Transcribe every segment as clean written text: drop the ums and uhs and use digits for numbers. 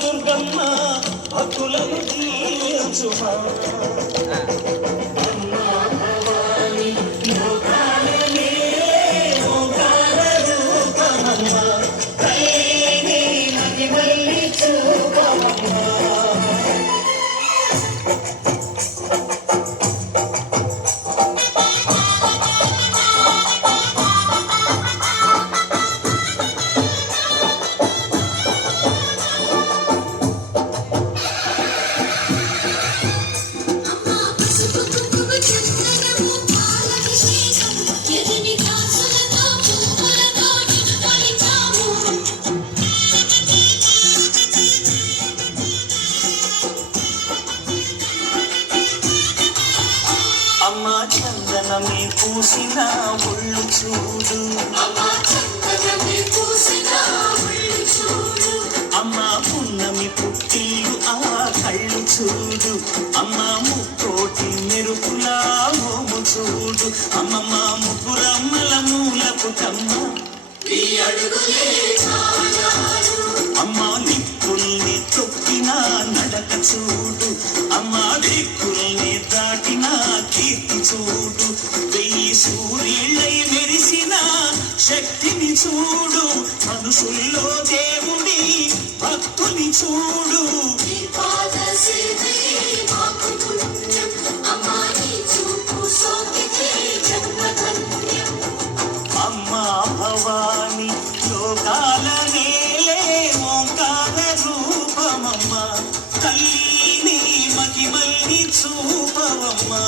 దుర్గమ్మ భక్తులను దీవించుమా అమ్మా చందనమే పూసిన ఒళ్ళు చూడు అమ్మా పున్నమి పుట్టిల్లు ఆ కళ్ళు చూడు అమ్మా ముక్కోటి మెరుపులా మోము చూడు అమ్మమ్మ ముగ్గురమ్మల మూల పుటమ్మ అమ్మా దిక్కుల్ని తొక్కిన నడక చూడు అమ్మా దిక్కుల్ని దాటిన కీర్తి చూడు వెయ్యి సూర్యులై మెరిసిన శక్తిని చూడు మనుషుల్లో దేవుడి భక్తుని చూడు అమ్మా భవాని లోకాల నేలే ఓంకార రూపమమ్మ కల్లీని మహిమల్ని చూపవమ్మా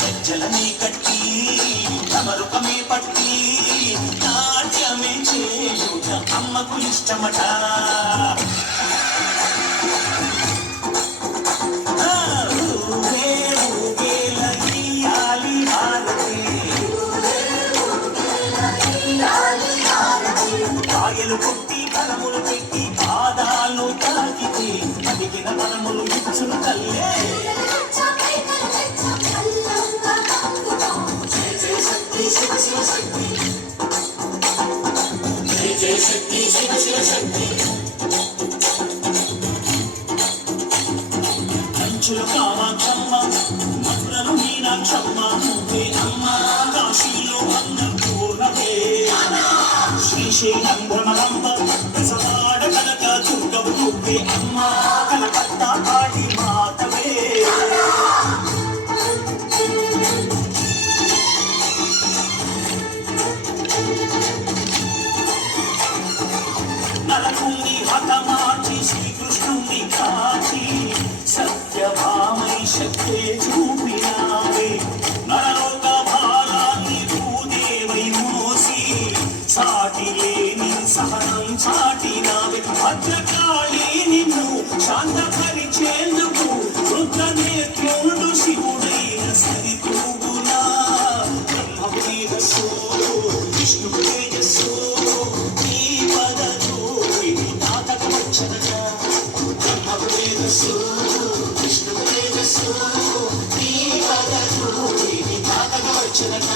గజ్జలనే కట్టి తమరుకమే పట్టి నాట్యమే చేయుట అమ్మకు ఇష్టమట కాయలు కొట్టి కరములు పెట్టి పాదాలు తాకితే అడిగిన వరములు ఇచ్చును తల్లే కంచులు కామాక్షమ్మ మధురలు మీనాక్షమ్మ నువ్వే అమ్మ కాశీలో అన్నపూర్ణవే శ్రీశైలం భ్రమరంబ సమాడ కనక దుర్గవు నువ్వే అమ్మ కనకత్తా కాళీ మాతవే నరకుణ్ణి హతమార్చి శ్రీకృష్ణుణ్ణి కాచి సత్యభామై శక్తే చూపినావే నరలోక భారాన్ని భూదేవై మోసి సాటి లేని సహనం చాటినావే భద్రకాళి నిన్ను శాంతపరిచేందుకు రుద్రనేత్రుడు శివుడైన సరితూగునా బ్రహ్మ తేజస్సు విష్ణు తేజస్సు నీ పదతో నాటక వచ్చనట బ్రహ్మ తేజస్సు విష్ణు తేజస్సు నీ పదతో నాటక వచ్చనట